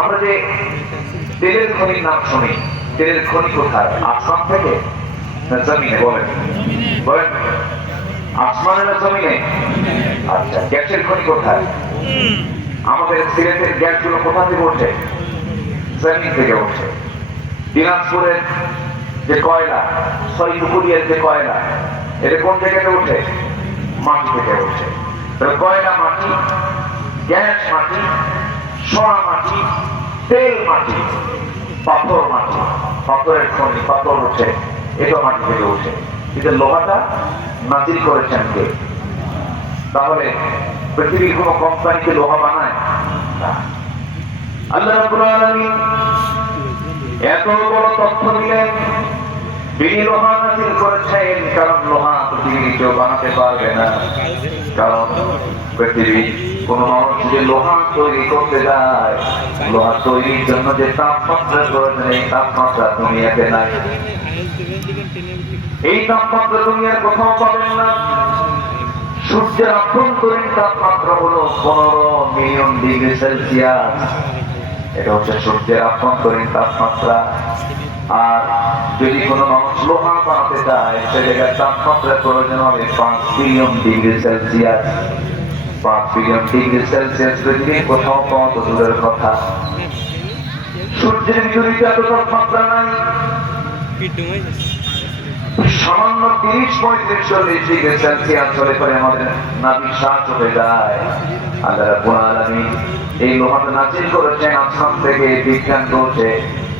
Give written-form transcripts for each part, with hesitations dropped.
আমরা যে তেলের খনির নাম শুনি, তেলের খনি কোথায়? আসমান থেকে না জমিনে? বলেন বলেন, আসমানে না জমিনে? আচ্ছা, গ্যাসের খনি কোথায়? আমাদের সিলেটের গ্যাসগুলো কোথা থেকে ওঠে? জমিন থেকে ওঠে। দিনাজপুরের যে কয়লা, সৈয়দপুরিয়ার যে কয়লা, এটা কোন জায়গাতে ওঠে? মাটি থেকে ওঠে। তাহলে কয়লা মাটি, গ্যাস মাটি, সোনা মাটি, তেল মাটি, পাথর মাটি, পাথরের খনি, পাথর ওঠে, এটা মাটি থেকে ওঠে। কিন্তু লোহাটা নাজিল করেছেন কে? তাহলে পৃথিবীর কোন কোম্পানিকে লোহা বানায় না। আল্লাহ রাব্বুল আলামিন এত বড় তথ্য দিলেন, তিনি লোহা নাজিল করেছেন, কারণ লোহা পৃথিবীর কেউ বানাতে পারবে না। কারণ পৃথিবীর কোন মানুষ যে লোহা তৈরি করতে যায়, লোহা তৈরির জন্য যে তাপমাত্রা প্রয়োজন, এই তাপমাত্রা দুনিয়াতে নাই। এই তাপমাত্রা দুনিয়ার কোথাও পাবেন না। সূর্যের আভ্যন্তরীণ তাপমাত্রা হলো 15 মিলিয়ন ডিগ্রি সেলসিয়াস। এটা হচ্ছে সূর্যের আভ্যন্তরীণ তাপমাত্রা। আর যদি কোনো মানুষ লোহা বানাতে চায়, সে জায়গায় তাপমাত্রার প্রয়োজন হবে 5 billion degree Celsius. 5 billion degree Celsius পৃথিবীর কোথাও পাওয়া তো দূরের কথা। সূর্যের বিপরীতে এত তাপমাত্রা নাই। সামান্য 30-35-40 ডিগ্রি সেলসিয়াস হলে পরে আমাদের নাভির শ্বাস উঠে যায়। আল্লাহ রাব্বুল আলামিন এই লোহাটা নাজিল করেছেন আসমান থেকে। বিজ্ঞান বলছে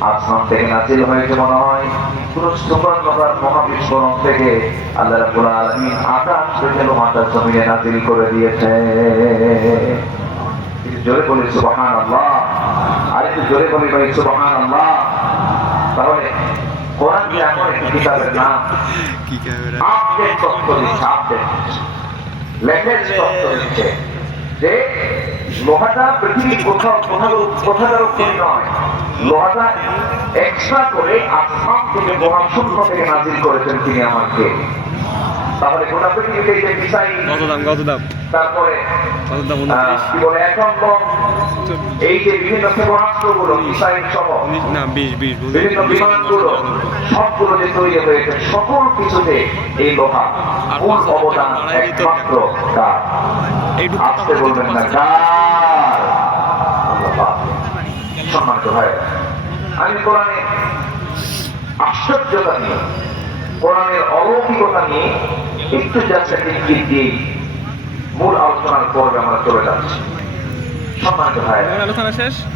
আসমান থেকে নাজিল হয়েছে মনে হয় কোন সুপারনোভার মহাবিস্ফোরণ থেকে। আল্লাহ রাব্বুল আলামিন আকাশ থেকে লোহাটা জমিনে নাজিল করে দিয়েছে। জোরে বলি সুবহানাল্লাহ, আর একটু জোরে বলি ভাই সুবহানাল্লাহ। তাহলে কোরআন কি এমন একটি কিতাবের নাম, আপডেট তথ্য দিচ্ছে, আপডেট লেটেস্ট তথ্য দিচ্ছে যে লোহাটা পৃথিবীর কোথাও কোথাকার খনি নয়, লোহাটা এক্সট্রা করে আসমান থেকে মহাশূন্য থেকে নাজিল করেছেন তিনি আমাকে। তাহলে গোটা পৃথিবীতে এই যে মিসাইল, তারপরে কি বলে অ্যাটম বম, এই যে বিভিন্ন ক্ষেপণাস্ত্রগুলো, মিসাইল সহ বিভিন্ন বিমানগুলো, সবগুলো যে তৈরি হয়েছে, সকল কিছুতে এই লোহা মূল অবদান একমাত্র কার? আসতে বলবেন না কার? সম্মানিত ভাই, আমি কোরআনে আশ্চর্যতা নিয়ে, কোরআনের অলৌকিকতা নিয়ে একটু যাচ্ছে ইঙ্গিত দিয়ে মূল আলোচনার পর্বে আমরা চলে যাচ্ছি। সম্মানিত ভাই,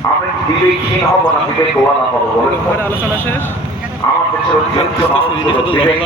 আমরা কি বিবেকহীন হব না বিবেকওয়ালা হব? বলে আমার দেশের অধিকাংশ মানুষ বিবেক